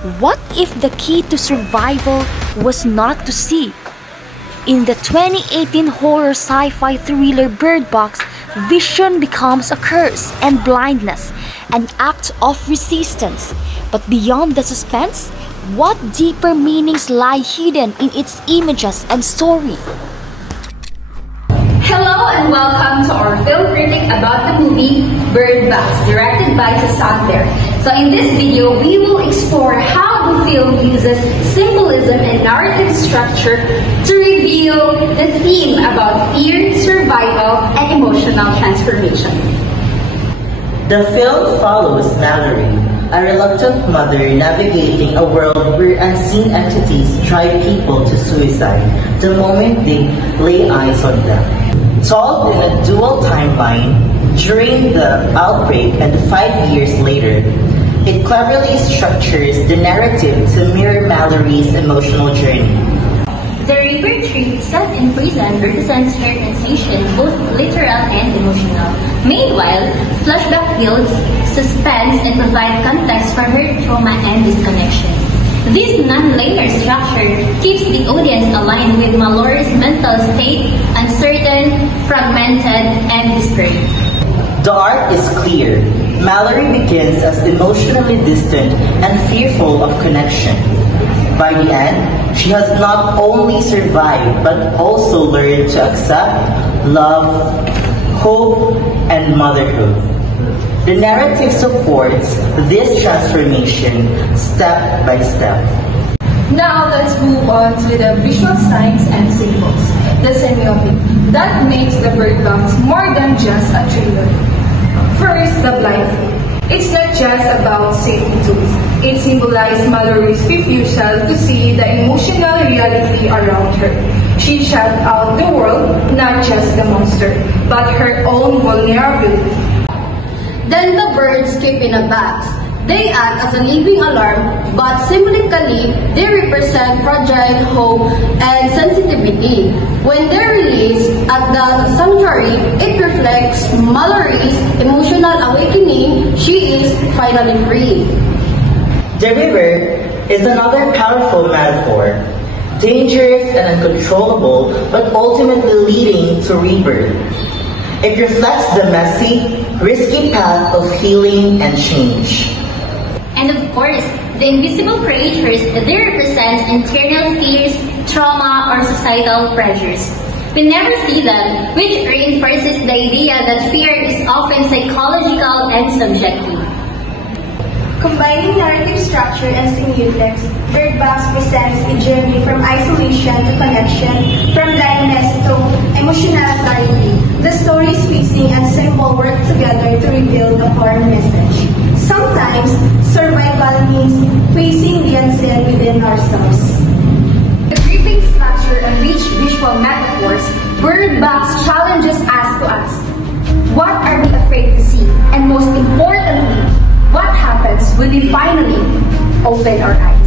What if the key to survival was not to see? In the 2018 horror sci-fi thriller Bird Box, vision becomes a curse and blindness, an act of resistance. But beyond the suspense, what deeper meanings lie hidden in its images and story? Hello and welcome to our film critic about the movie Bird Box, directed by Susan Bear. So in this video, we will explore how the film uses symbolism and narrative structure to reveal the theme about fear, survival, and emotional transformation. The film follows Mallory, a reluctant mother navigating a world where unseen entities drive people to suicide the moment they lay eyes on them. Told in a dual timeline, during the outbreak and 5 years later, it cleverly structures the narrative to mirror Mallory's emotional journey. The River Tree, set in prison, represents her transition, both literal and emotional. Meanwhile, flashback builds suspense and provides context for her trauma and disconnection. This non-linear structure keeps the audience aligned with Mallory's mental state, uncertain, fragmented, and desperate. The arc is clear. Mallory begins as emotionally distant and fearful of connection. By the end, she has not only survived but also learned to accept, love, hope, and motherhood. The narrative supports this transformation step by step. Now let's move on to the visual signs and symbols, the semiotic, that makes the Bird Box more than just a thriller. First, the blindfold. It's not just about safety tools. It symbolizes Mallory's refusal to see the emotional reality around her. She shut out the world, not just the monster, but her own vulnerability. Then the birds keep in a box. They act as a living alarm, but symbolically, they represent fragile hope and sensitivity. When they're released at the sanctuary, it reflects Mallory's emotional awakening. She is finally free. The river is another powerful metaphor, dangerous and uncontrollable, but ultimately leading to rebirth. It reflects the messy, risky path of healing and change. And of course, the invisible creatures, they represent internal fears, trauma, or societal pressures. We never see them, which reinforces the idea that fear is often psychological and subjective. Combining narrative structure and semiotics, Bird Box presents a journey from isolation to connection, from blindness to emotional clarity. The story's pacing and symbol work together to reveal the core message. Sometimes, survival means facing the unseen within ourselves. The gripping structure and rich visual metaphors, Bird Box challenges us to ask, what are we afraid to see? And most importantly, what happens when we finally open our eyes?